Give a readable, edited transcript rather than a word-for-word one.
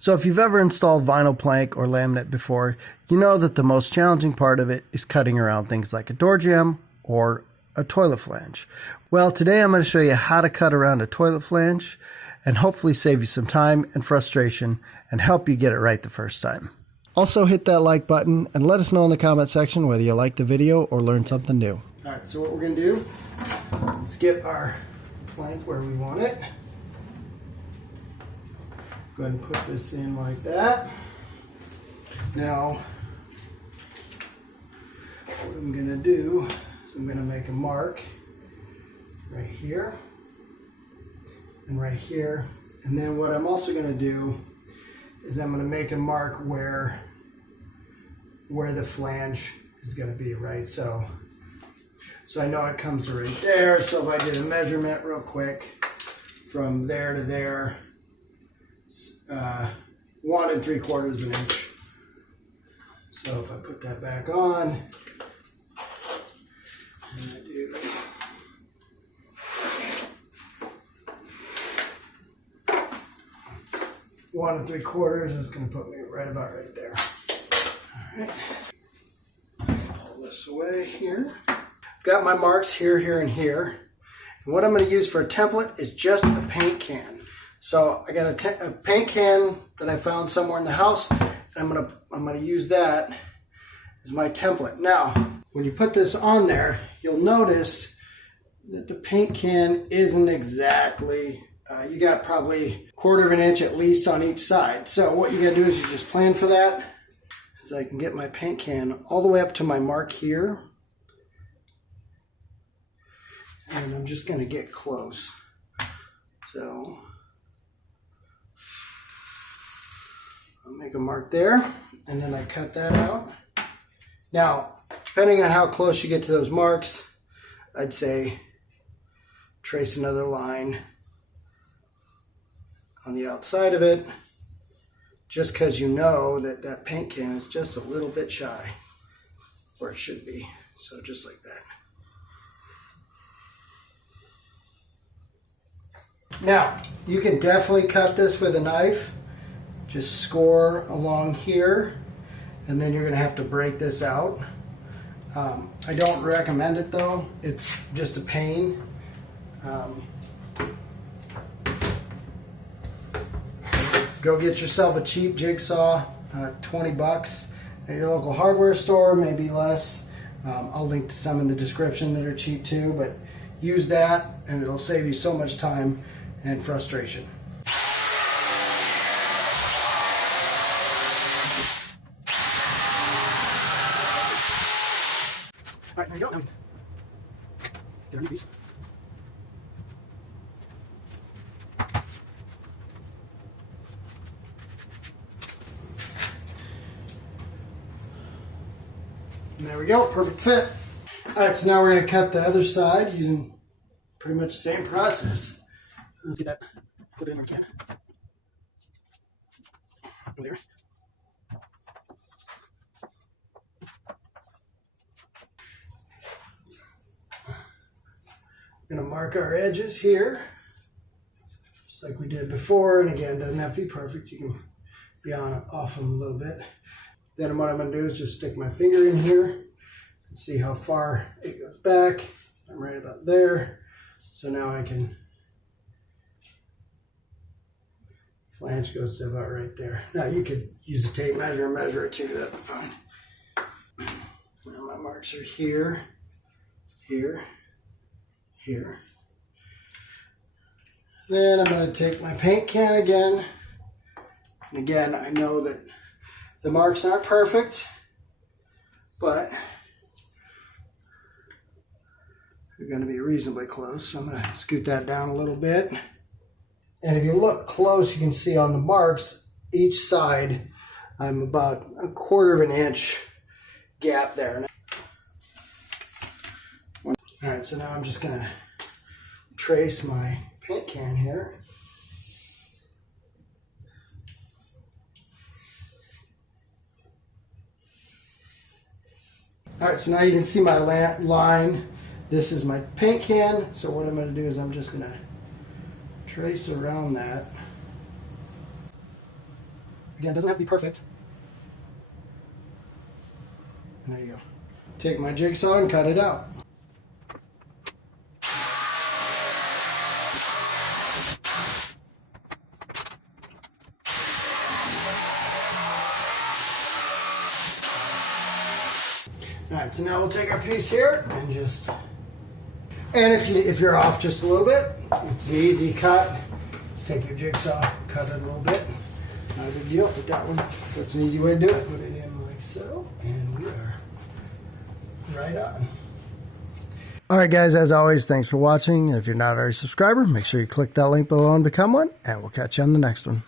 So if you've ever installed vinyl plank or laminate before, you know that the most challenging part of it is cutting around things like a door jamb or a toilet flange. Well, today I'm going to show you how to cut around a toilet flange and hopefully save you some time and frustration and help you get it right the first time. Also hit that like button and let us know in the comment section whether you like the video or learned something new. Alright, so what we're going to do is get our plank where we want it. Go ahead and put this in like that. Now, what I'm going to do is I'm going to make a mark right here and right here. And then what I'm also going to do is I'm going to make a mark where the flange is going to be, right? So I know it comes right there. So if I did a measurement real quick from there to there, 1 3/4 of an inch. So if I put that back on, and I do 1 3/4, it's going to put me right about right there. All right, pull this away here. I've got my marks here, here, and here. And what I'm going to use for a template is just a paint can. So I got a paint can that I found somewhere in the house, and I'm gonna use that as my template. Now, when you put this on there, you'll notice that the paint can isn't exactly, you got probably 1/4 of an inch at least on each side. So what you gotta do is you just plan for that, so I can get my paint can all the way up to my mark here. And I'm just gonna get close. So I'll make a mark there, and then I cut that out. Now, depending on how close you get to those marks, I'd say trace another line on the outside of it, just because you know that that paint can is just a little bit shy where it should be. So just like that. Now, you can definitely cut this with a knife. Just score along here, and then you're going to have to break this out. I don't recommend it though. It's just a pain. Go get yourself a cheap jigsaw, 20 bucks at your local hardware store, maybe less. I'll link to some in the description that are cheap too, but use that and it'll save you so much time and frustration. All right, there you go. Now, get underneath these. And there we go, perfect fit. All right, so now we're going to cut the other side using pretty much the same process. Let's get that, flip it in where we can. Over there. We're going to mark our edges here, just like we did before. And again, doesn't have to be perfect. You can be off them a little bit. Then what I'm going to do is just stick my finger in here and see how far it goes back. I'm right about there. So now I can, flange goes to about right there. Now you could use a tape measure and measure it too. That'd be fine. Now my marks are here, here, here. Then I'm going to take my paint can again. And again, I know that the marks aren't perfect, but they're going to be reasonably close. So I'm going to scoot that down a little bit. And if you look close, you can see on the marks, each side, I'm about 1/4 of an inch gap there. All right, so now I'm just going to trace my paint can here. All right, so now you can see my line. This is my paint can. So what I'm going to do is I'm just going to trace around that. Again, it doesn't have to be perfect. And there you go. Take my jigsaw and cut it out. Alright, so now we'll take our piece here and just, and if you're off just a little bit, it's an easy cut. Just take your jigsaw, cut it a little bit. Not a big deal, but that one, that's an easy way to do it. Put it in like so, and we are right on. Alright guys, as always, thanks for watching. And if you're not already a subscriber, make sure you click that link below and become one, and we'll catch you on the next one.